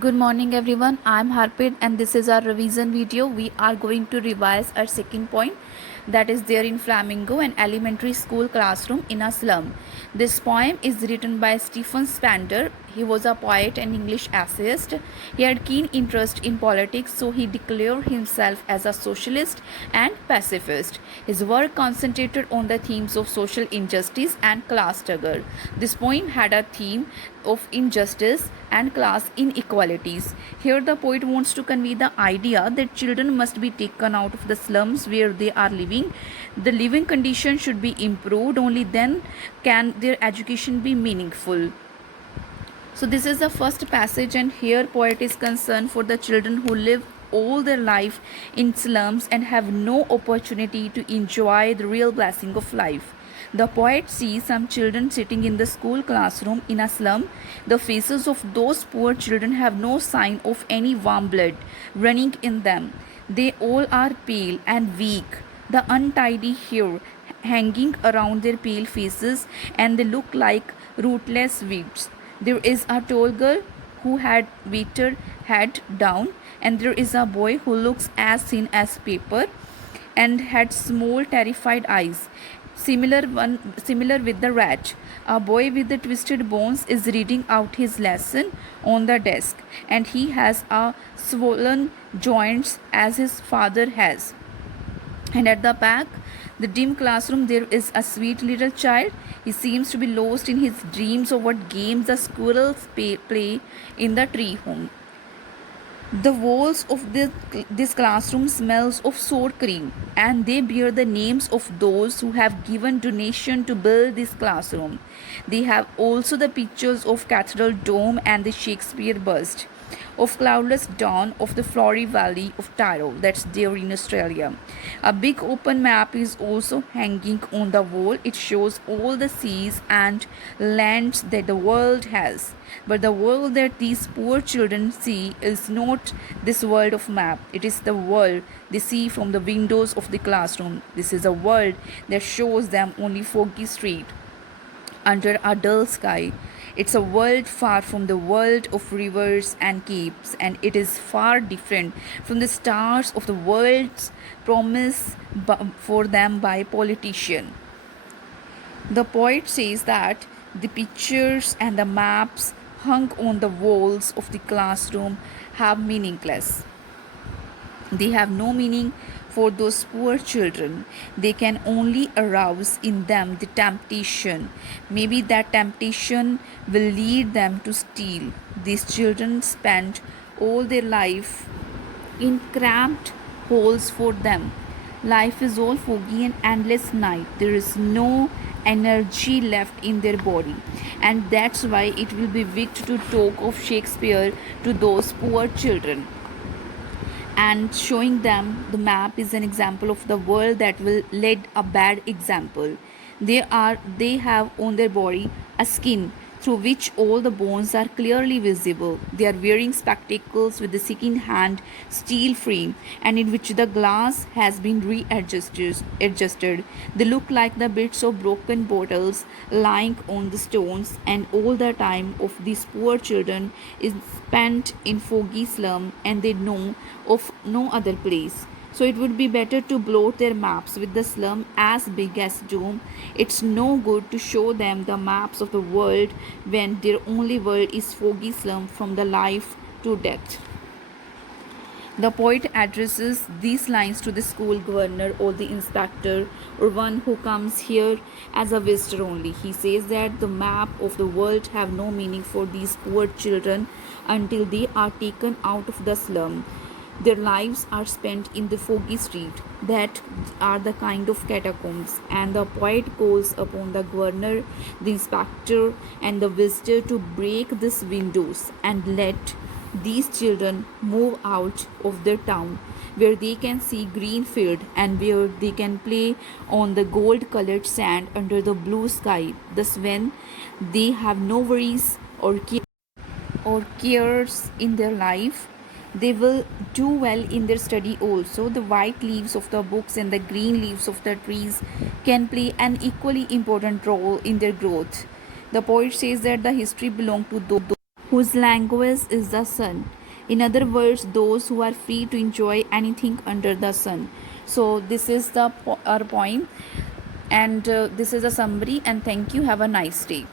Good morning everyone. I'm Harpreet and this is our revision video. We are going to revise our second point, that is there in Flamingo, an elementary school classroom in a slum. This poem is written by Stephen Spender. He was a poet and English essayist. He had keen interest in politics, so he declared himself as a socialist and pacifist. His work concentrated on the themes of social injustice and class struggle. This poem had a theme of injustice and class inequalities. Here, the poet wants to convey the idea that children must be taken out of the slums where they are living. The living conditions should be improved, only then can their education be meaningful. So this is the first passage, and here poet is concerned for the children who live all their life in slums and have no opportunity to enjoy the real blessing of life. The poet sees some children sitting in the school classroom in a slum. The faces of those poor children have no sign of any warm blood running in them. They all are pale and weak, the untidy hair hanging around their pale faces, and they look like rootless weeds. There is a tall girl who had beat head down, and there is a boy who looks as thin as paper and had small terrified eyes, similar with the rat. A boy with the twisted bones is reading out his lesson on the desk, and he has a swollen joints as his father has. And at the back, the dim classroom, there is a sweet little child. He seems to be lost in his dreams of what games the squirrels play in the tree home. The walls of this classroom smells of sour cream, and they bear the names of those who have given donation to build this classroom. They have also the pictures of Cathedral Dome and the Shakespeare bust, of cloudless dawn of the flowery valley of Tyrol, that's there in Australia. A big open map is also hanging on the wall. It shows all the seas and lands that the world has. But the world that these poor children see is not this world of map. It is the world they see from the windows of the classroom. This is a world that shows them only foggy street under a dull sky. It's a world far from the world of rivers and capes, and it is far different from the stars of the world's promised for them by politicians. The poet says that the pictures and the maps hung on the walls of the classroom have meaningless. They have no meaning for those poor children. They can only arouse in them the temptation. Maybe that temptation will lead them to steal. These children spend all their life in cramped holes for them. Life is all foggy and endless night. There is no energy left in their body, and that's why it will be wicked to talk of Shakespeare to those poor children. And showing them the map is an example of the world that will lead a bad example. They have on their body a skin through which all the bones are clearly visible. They are wearing spectacles with the second-hand steel frame, and in which the glass has been readjusted. They look like the bits of broken bottles lying on the stones, and all the time of these poor children is spent in foggy slum, and they know of no other place. So it would be better to blot their maps with the slum as big as Dome. It's no good to show them the maps of the world when their only world is foggy slum from the life to death. The poet addresses these lines to the school governor or the inspector or one who comes here as a visitor only. He says that the map of the world have no meaning for these poor children until they are taken out of the slum. Their lives are spent in the foggy street that are the kind of catacombs, and the poet calls upon the governor, the inspector, and the visitor to break these windows and let these children move out of their town where they can see green field and where they can play on the gold colored sand under the blue sky. Thus, when they have no worries or cares in their life, they will do well in their study also. The white leaves of the books and the green leaves of the trees can play an equally important role in their growth. The poet says that the history belongs to those whose language is the sun. In other words, those who are free to enjoy anything under the sun. So this is our poem, and this is a summary, and thank you. Have a nice day.